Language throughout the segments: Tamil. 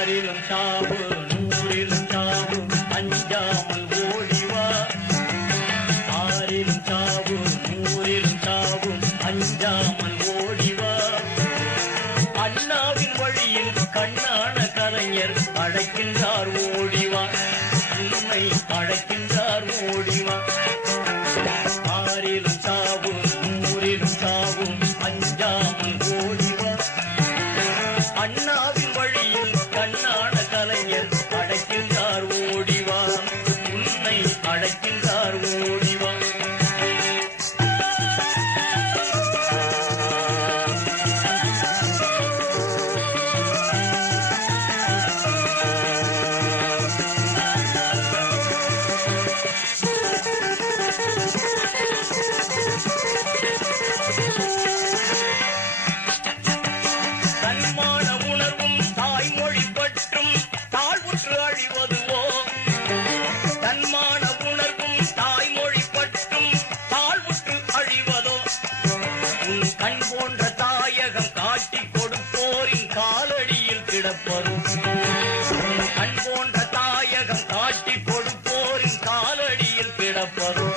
ஆறிலும் சாவு நூறிலும் சாவு அஞ்சாமல் ஓடிவா. ஆறிலும் சாவு நூறிலும் சாவு அஞ்சாமல் ஓடிவா. அண்ணாவின் வழியில் கண்ணான கலைஞர் அழைக்கின்றார் ஓடிவா. உண்மை அழைக்கின்றார் ஓடிவா. ஆறிலும் சாவு நூறிலும் சாவு அஞ்சாமல் ஓடிவா. அண்ணாவின் வழியில் கண்ணான கலைஞர் அழைக்கின்றார் ஓடிவா. உன்னை அழைக்கின்றார் ஓடிவா. கண் போன்ற தாயகம் காட்டி கொடுப்போரின் காலடியில் கிடப்பதும்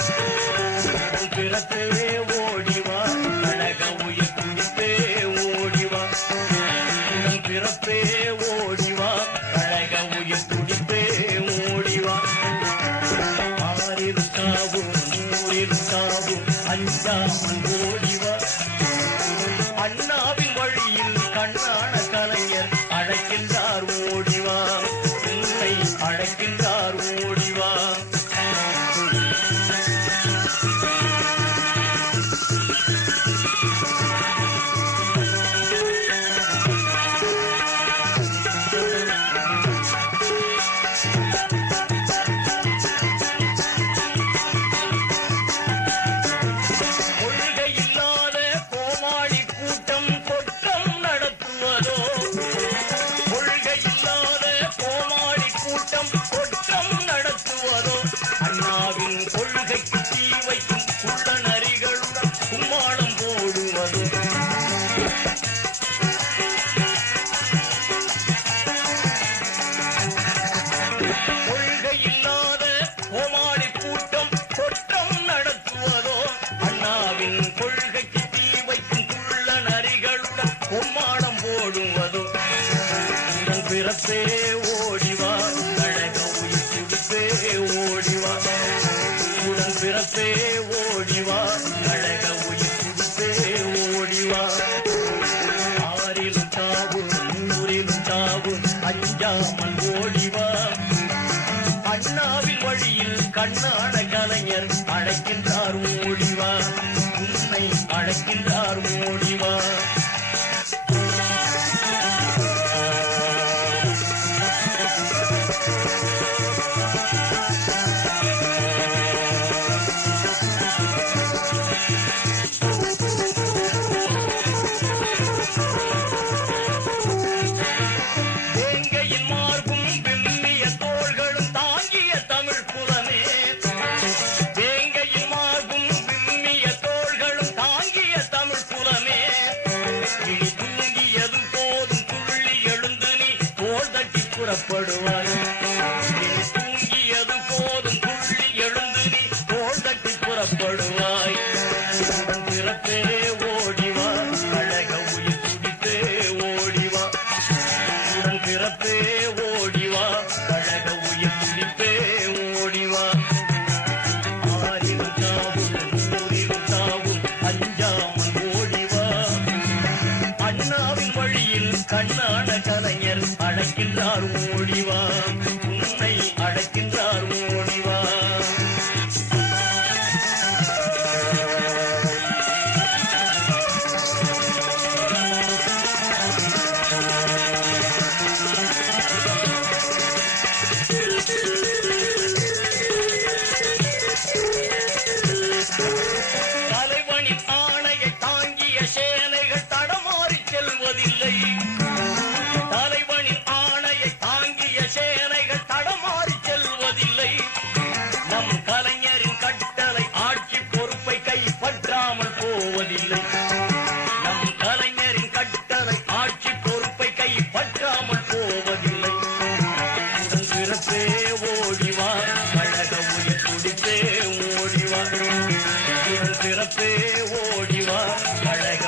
பிறப்பே ஓடிவா. அழக உயிர் துடிப்பே ஓடிவா. பிறப்பே ஓடிவா. அழக உயிர் துடிப்பே ஓடிவா. ஆறிலும் சாவு நூறிலும் சாவு அஞ்சாமல் ஓடிவா. அண்ணாவின் வழியில் கண்ணான கலைஞர் அழைக்கின்றார் ஓடிவா. உன்னை அழைக்கின்றார் ஓடிவா. அண்ணாவின் கொள்கைக்கு தீ வைக்கும் உள்ள நரிகளுடன் கும்மாளம் போடுவது. கொள்கை இல்லாத கோமாளி கூட்டம் குற்றம் நடத்துவதோ. அண்ணாவின் கொள்கைக்கு தீ வைக்கும் உள்ள நரிகளுடன் கும்மாளம் போடுவதோ. பிறப்பே ஓடிவா. அழக உயிர் துடிப்பே ஓடிவா. உடன் பிறப்பே ஓடிவா. அழக உயிர் துடிப்பே ஓடிவா. ஆறிலும் சாவு நூறிலும் சாவு அஞ்சாமல் ஓடிவா. அண்ணாவின் வழியில் கண்ணான கலைஞர் அழைக்கின்றார் ஓடிவா. உன்னை அழைக்கின்றார் ஓடிவா. புறப்படுவாய். தூங்கியது போதும் துள்ளி எழுந்து நீ தோள் தட்டி புறப்படுவாய். பிறப்பே ஓடிவா. அழக உயிர் துடிப்பே ஓடிவா. பிறப்பே ஓடிவா. அழக உயிர் துடிப்பே ஓடிவா. ஆறிலும் சாவும் நூறிலும் சாவும் அஞ்சாமல் ஓடிவா. அண்ணாவின் வழியில் கண்ணான கலைஞர் அழைக்கின்றார் ஓடிவா. உன்னை அழைக்கின்றார் ஓடிவா. தலைவனின் ஆணையை தாங்கிய சேனைகள் தடமாறி செல்வதில்லை. தலைவனின் ஆணையை தாங்கிய சேனைகள் முதல் பிறப்பே ஓடிவா அழக